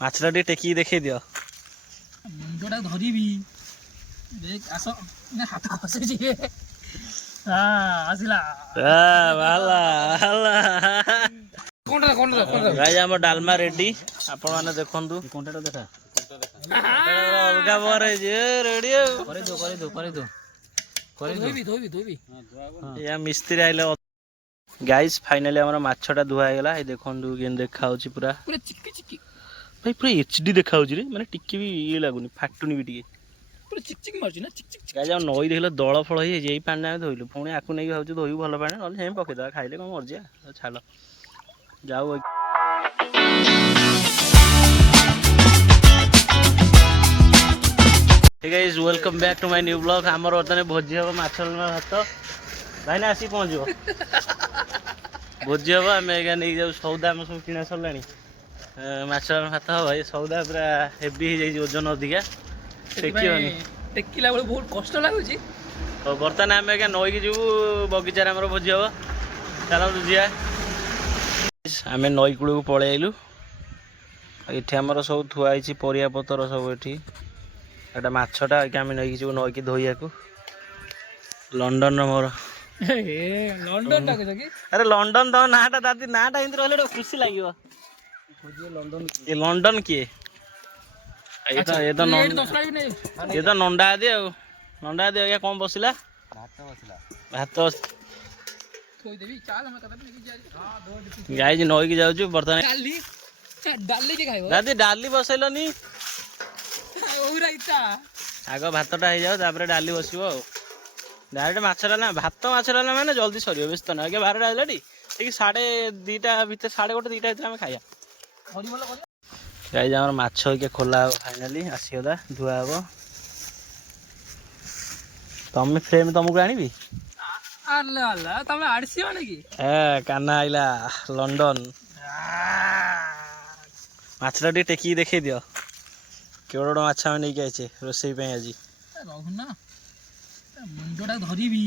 ମାଛଟା ଟିକେ ଟେକିକି ଦେଖେଇ ଦିଅ। ମୁଣ୍ଡଟା ଧରିବି ଦେଖ ଆସ ହାତ ଖସେଇଛି ଆସିଲା ଗାଈ ଆମ ଡାଲମା ରେଡି। ଆପଣ ମାନେ ଦେଖନ୍ତୁ କଣ୍ଟାଟା ଦେଖା ଅଲଗା ବର ହେଇଛି ରେଡି ଆଉ ମିସ୍ତ୍ରୀ ଆଇଲେ। ଗାଇସ୍ ଫାଇନାଲି ଆମର ମାଛଟା ଧୁଆ ହେଇଗଲା। ଏଇ ଦେଖନ୍ତୁ କେମିତି ଦେଖା ହଉଛି ପୁରା ଚିକି ଚିକି ଭାଇ ପୁରା HD ଦେଖା ହଉଛି ରେ, ମାନେ ଟିକେ ବି ଇଏ ଲାଗୁନି, ଫାଟୁନି ବି ଟିକେ। ପୁରା ଚିକ ଚିକ ମାରୁଛି ନା ଚିକ ଚିକ ଗାଈ ଆମ ନଈ ଦେଖିଲ ଦଳ ଫଳ ହେଇଯାଇଛି, ଏଇ ପାଣିରେ ଆମେ ଧୋଇଲୁ, ପୁଣି ଆକୁ ନେଇକି ଭାବୁଛୁ ଧୋଇବୁ ଭଲ ପାଣି, ନହେଲେ ସେମିତି ପକେଇଦବା, ଖାଇଲେ କଣ ମରିଯିବା, ଛାଡ ଯାଉ। Hey guys, welcome back to my new vlog। ଆମର ବର୍ତ୍ତମାନ ଭୋଜି ହବ, ମାଛ ଭାତ ଭାଇନା ଆସିକି ପହଞ୍ଚିବ। ଭୋଜି ହବ, ଆମେ ଏଇକା ନେଇକି ଯାଉ ସଉଦା, ଆମ ସବୁ କିଣା ସରିଲାଣି। ମାଛ ଭାତ ହବ, ଏ ସଉଦା ପୁରା ହେଭି ହେଇଯାଇଛି, ଓଜନ ଅଧିକା, ଟେକିବନି। ଟେକିଲା ବେଳେ ବହୁତ କଷ୍ଟ ଲାଗୁଛି। ହଉ ବର୍ତ୍ତମାନ ଆମେ ଏଇକା ନଈକି ଯିବୁ, ବଗିଚାରେ ଆମର ଭୋଜି ହବ, ଚାଲନ୍ତୁ ଯିବା। ଆମେ ନଈ କୂଳକୁ ପଳେଇ ଆଇଲୁ। ଏଠି ଆମର ସବୁ ଥୁଆ ହେଇଛି ପରିବା ପତ୍ର ସବୁ। ଏଠି ଏଟା ମାଛଟା ଏଇକା ଆମେ ନେଇକି ଯିବୁ ନଈକି ଧୋଇବାକୁ। ଲଣ୍ଡନର ମୋର ଲଣ୍ଡନ ଡାକୁଛ କି? ଆରେ ଲଣ୍ଡନ ତମ ନାଁଟା ଦାଦି, ନାଁଟା ଏମିତି ରହିଲେ ଗୋଟେ ଖୁସି ଲାଗିବ। ଏ ଲଣ୍ଡନ କିଏ? ଏ ତ ନଣ୍ଡା ଆଦି ଆଉ। ନଣ୍ଡା ଆଦି ଆଜ୍ଞା କଣ ବସିଲା? ଭାତ ଗାଇଛି ନଈକି ଯାଉଛୁ ବର୍ତ୍ତମାନ। ଦାଦି ଡାଲି ବସେଇଲନି, ଆଗ ଭାତଟା ହେଇଯାଉ ତାପରେ ଡାଲି ବସିବ ଆଉ। ଡାଇରେକ୍ଟ ମାଛ ଡାଲମା, ଭାତ ମାଛ ଡାଲମା ମାନେ ଜଲ୍ଦି ସରିବ, ବ୍ୟସ୍ତ ନାହିଁ। ଆଜ୍ଞା 12ଟା ହେଲାଟି, ଠିକ 2:30 ଭିତରେ, 1:30 2ଟା ଭିତରେ ଆମେ ଖାଇବା। ଗାଇଜ ଆମର ମାଛ ହେଇକି ଖୋଲା ହବ, ଫାଇନାଲି ଆସିଗଲା, ଧୁଆ ହବ। ତମେ ଫ୍ରେମ୍ ତମକୁ ଆଣିବି? ତମେ ଆଡିସିବ କି? କାହ୍ନା ଆଇଲା ଲଣ୍ଡନ। ମାଛଟା ଟିକେ ଟେକିକି ଦେଖେଇ ଦିଅ, କେବଳ ଗୋଟେ ମାଛ ଆମେ ନେଇକି ଆସିଛେ ରୋଷେଇ ପାଇଁ ଆଜି। ରହୁନା ମୁଣ୍ଡଟା ଧରିବି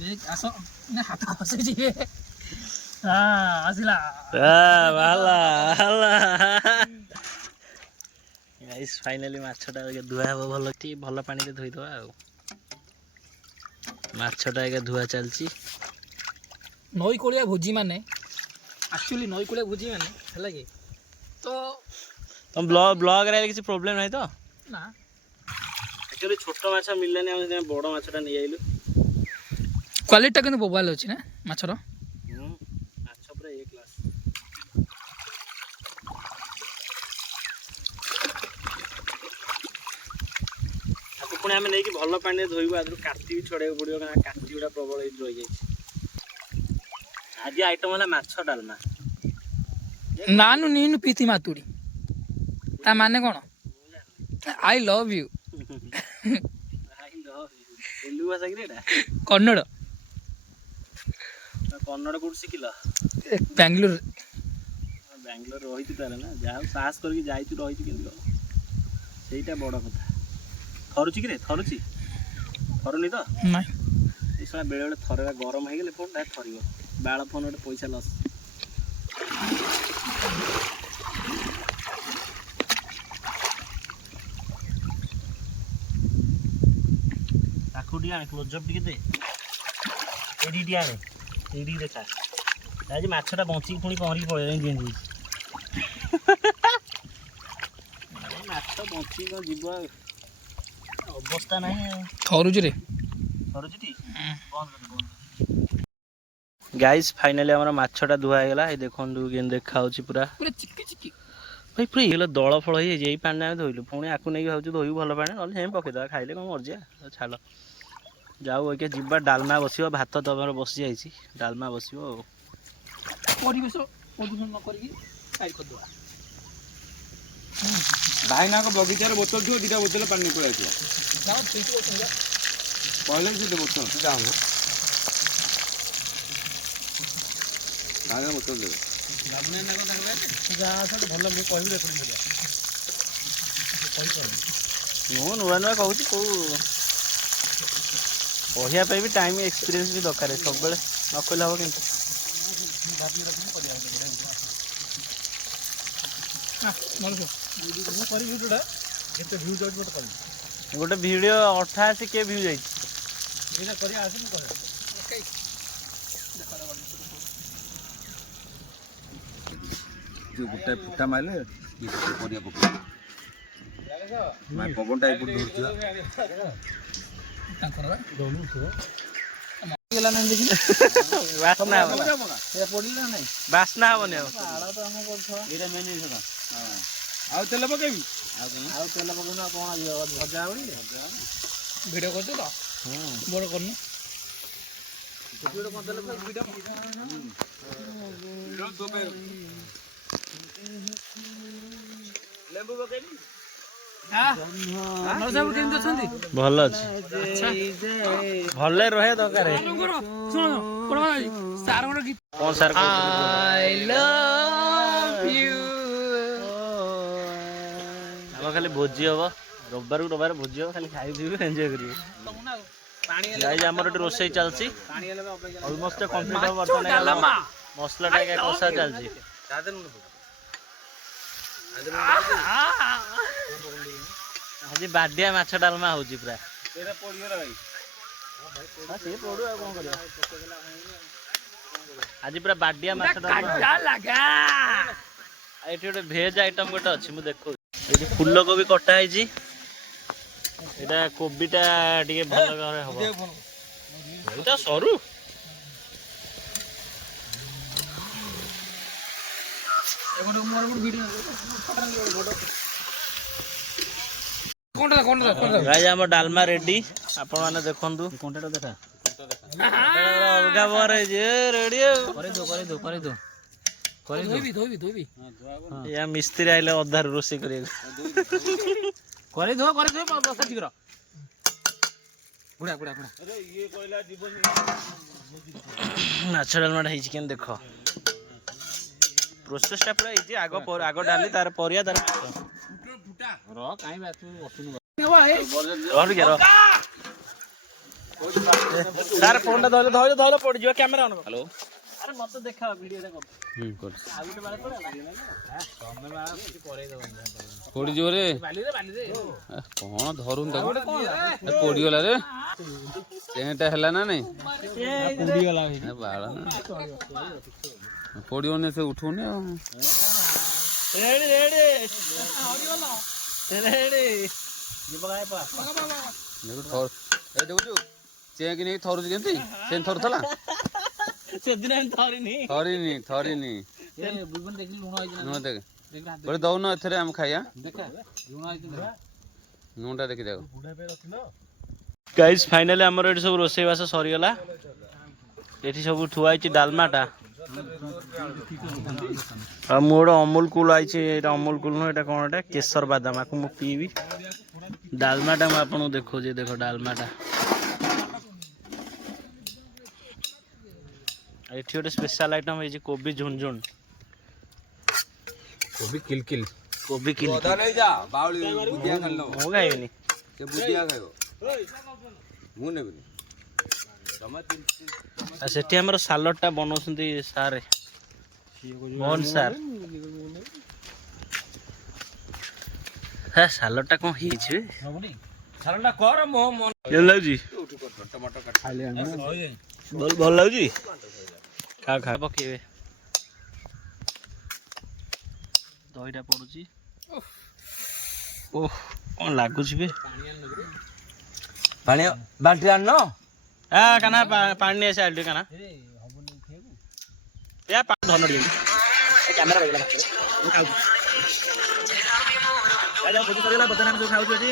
ଦେଖ ଆସ ହାତ ଖସେଇଛି ଆସିଲା ଫାଇନାଲି ମାଛଟା ଧୁଆ ହବ, ଭଲ ଟିକେ ଭଲ ପାଣିରେ ଧୋଇଦବା ଆଉ। ମାଛଟା ଆଜ୍ଞା ଧୁଆ ଚାଲିଛି। ନଈ କୂଳିଆ ଭୋଜି ମାନେ ଆକ୍ଚୁଆଲି ନଈ କୂଳିଆ ଭୋଜି ମାନେ ହେଲା କି, ତ ତମ ବ୍ଲଗରେ କିଛି ପ୍ରୋବ୍ଲେମ ନାହିଁ ତ? ନା ଆକ୍ଚୁଆଲି ଛୋଟ ମାଛ ମିଳିଲାନି, ଆମେ ସେଥିପାଇଁ ବଡ଼ ମାଛଟା ନେଇ ଆଇଲୁ। କ୍ୱାଲିଟିଟା କିନ୍ତୁ ବୋବାଲ ଅଛି ନା ମାଛର। ମାଛ ପୁରା ଏ କ୍ଲାସ୍। ତାକୁ ପୁଣି ଆମେ ନେଇକି ଭଲ ପାଣିରେ ଧୋଇବୁ, ଆଦେହରୁ କାତି ବି ଛଡ଼େଇବାକୁ ପଡ଼ିବ, କାରଣ କାତି ଗୁଡ଼ା ପ୍ରବଳ ହେଇକି ରହିଯାଇଛି। ଆଜି ଆଇଟମ ହେଲା ମାଛ ଡାଲମା। ନାନୁ ନିନୁ ପିତି ମାତୁଡ଼ି, ତା ମାନେ କଣ? I love you. Kannada. Kannada କୋଉଠୁ ଶିଖିଲ? ବାଙ୍ଗାଲୋର। ବାଙ୍ଗାଲୋର ରହିଛୁ ତାହେଲେ ନା, ଯାହା ହଉ ସାହସ କରିକି ଯାଇଛୁ, ରହିଛୁ, କିନ୍ତୁ ସେଇଟା ବଡ଼ କଥା। ଥରୁଛି କିରେ? ଥରୁଛି? ଥରୁନି ତ? ନାଇଁ ଏଇ ସମୟ ବେଳେ ବେଳେ ଥରେ ଗରମ ହେଇଗଲେ ଫୋନ୍ଟା ଥରିବ। ବାଳ ଫୋନ୍ ଗୋଟେ ପଇସା ଲସ୍। ତାକୁ ଟିକେ ଆଣେ, କ୍ଲୋଜଅପ୍ ଟିକେ ଦେ, ଏଇଠି ଟିକେ ଆଣେ, ଏଇଠିକି ଦେଖା। ଆଜି ମାଛଟା ବଞ୍ଚିକି ପୁଣି ପହଁରିକି ପଳେଇଲା, ଏମିତି ମାଛ ବଞ୍ଚିକି କଣ ଯିବ, ଅବସ୍ଥା ନାହିଁ। ଥରୁଛି ରେ, ଥରୁଛି ଟି? ଗାଇସ୍ ଫାଇନାଲି ଆମର ମାଛଟା ଧୁଆ ହେଇଗଲା। ଏଇ ଦେଖନ୍ତୁ କେମିତି ଦେଖା ହଉଛି ପୁରା ଚିକି ଚିକି ଭାଇ, ପୁରା ହେଇଗଲା, ଦଳ ଫଳ ହେଇଯାଇଛି, ଏଇ ପାଣିରେ ଆମେ ଧୋଇଲୁ, ପୁଣି ଆକୁ ନେଇକି ଭାବୁଛୁ ଧୋଇବୁ ଭଲ ପାଣି, ନହେଲେ ସେମିତି ପକେଇଦବା, ଖାଇଲେ କଣ ମରିଯିବା, ଛାଡ ଯାଉ। ଏଇକା ଯିବା, ଡାଲମା ବସିବ, ଭାତ ତମର ବସି ଯାଇଛି, ଡାଲମା ବସିବ ଆଉ। ପରିବେଶ ପ୍ରଦୂଷଣ ନ କରିକି ସାଇଡ୍ କରିଦେବା। ଭାଇନାଙ୍କ ବଗିଚାରେ ବୋତଲ ଥିବ, 2ଟା ବୋତଲ ପାଣି ନେଇ ପଳେଇ ଆସିବ। କହିଲେ ସେ ବୋତଲ ଯାଉନ, ଭାଇନା ବୋତଲ ଦେବେ। ଭଲ ମୁଁ କହିବି ମୁଁ ନୂଆ ନୂଆ କହୁଛି, କୋଉ କହିବା ପାଇଁ ବି ଟାଇମ୍ ଏକ୍ସପିରିଏନ୍ସ ବି ଦରକାର, ସବୁବେଳେ ନ କହିଲେ ହେବ କେମିତି? गोटे वीडियो 88 के व्यू जाई गोटे फुटा मारे परिया पकड़ पवनटा एपट बासना बासना हबनी आउ तेल पकेबी भिडियो करछु तो बड़ करनु भल अच्छे भले रहे दरकार कौन सार आई लव यू हम खाली भोजी हम रविवार को रविवार भोजी हम खाली खाई पीबे एंजॉय करिवे गाइस हमर एटी रोसई चलची ऑलमोस्ट कंप्लीट हो बर्तन मसला टा के कसा चलची आज बाडिया माछ डालमा होची पूरा तेरा पड़ियो रे भाई हां से पड़ू आ कोन करिया आज पूरा बाडिया माछ डालमा लगा एटी गोटे भेज आइटम गोटे अछि मु देखो एटी फुल कोबी कटा आइची एटा कोबीटा टिके भल करे हबो एटा सरू गाइस हम डालमा रेडी आपण माने देखंतु कंटेट देखा अलगा बर जे रेडी करे दो धोबी या मिस्त्री आइले अधार रोसी करे करे दो बस शीघ्र बुढ़ा अरे ये कहला जीवन माछ डालमा ହେଇଛି केन देखो प्रोसेस टा पूरा इजी आगो डाली तार परिया तार फुटा र काई बात बसुनु और क्या रो तार फोन टा धइले पड़ जियो कैमरा ऑन हेलो अरे मत देखा वीडियो रे कर आ गुटे बारे पड़े तमे बारे कुछ करे दो कोड़ी जोरे बाली दे कौन धरुन तक कोड़ी गला रे तेटा हला ना नहीं कुंडी वाला है बाड़ा ना कोड़ी होने से उठोने रेडी ये बगाए पा देखो थोर ए देखो चे कि नहीं थोर केंती सेन थोर थला से दिन थरी नहीं थोरी ए बुलबुल देखली लूण आइ नो देख बड़े दौ न एथरे हम खाइया देखा लूण आइ नूनटा देखि देखो गाइस फाइनली हमर एठी सब रोसई वास सरी गला एठी सब ठुआइची डालमाटा आ मोड़ अमूल कूल आइची एटा अमूल कूल न एटा कोन एटा केसर बादाम आकु मु पीबी डालमाटा म आपन देखो जे देखो डालमाटा एठी गोटे स्पेशल आइटम है कोबी झुनझुन कोबी किलकिल कोबी किल ओदा नहीं जा बावली बुदिया खा लो हो गायनी के बुदिया खायो मु नेबी आ सेठी हमर सालड टा बनौसंती सारे मोहन सार है सालड टा कोन हिछि सालडा कर मो मन के लाउजी टमाटर काट खा ले भल लाउजी खा पकेबे दहीटा पड़ुची ओह कौन लागुची बे पानी बाल्टी आन न आ काना पानी नहीं आसे काना या पानी धन दिए कैमरा लागला मु खाऊ आजा बुझी करला बदना जो खाऊ छी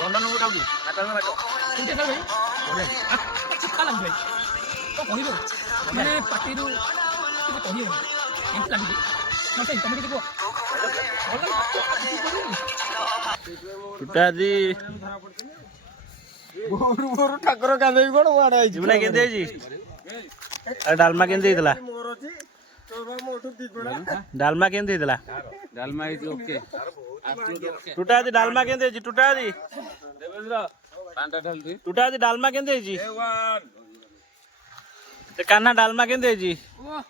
लंडन में खाऊ नाटक में बाटो कुंटे कर भाई खाला भाई तो कहिबो माने पाटीरू के कहिबो एंत लागि मते तमे के देखो टुटा दी बोर ठाकुर कांदे कोन वाडा आइ जीवना केंदे जी अरे डालमा केंदे दिला डालमा केंदे दिला डालमा इज ओके टुटा दी डालमा केंदे जी टुटा दी देवेंद्र पांटा ढलती टुटा दी डालमा केंदे जी ए1 ते कान्हा डालमा केंदे जी ओ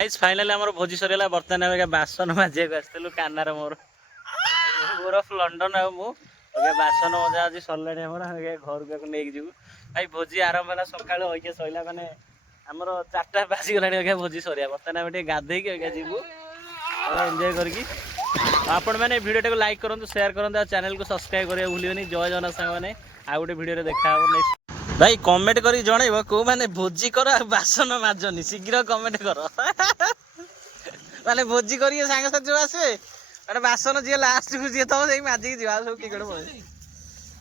गाइस फाइनली हमर भोजी सरेला बर्तन आमे बासन माजे आसतलु कानार मोर ओरफ लंडन आ मु ओके बासन मजा आज सरलाणी हमर आगे घर को नेक जीवु भाई भोजी आरंभ होला सकाळ होइके सइला माने हमर 4टा बाजी गलाणी ओके भोजी सरिया बर्तन आमे टे गाधेई के ओके जीवु और एन्जॉय करकी आपण माने वीडियो को लाइक करंतु शेयर करंतु आ चैनल को सब्सक्राइब करिया भूलियोनी जय जन संग माने आ गोटे वीडियो रे देखा हो नेक्स्ट भाई कमेंट करी जणैबो को माने भोजी कर बासन माजनी शीघ्र कमेंट कर माने भोजी करी सांग साथी आसे माने बासन जे लास्ट को जे तो सेई माजी के जीवा सब की गड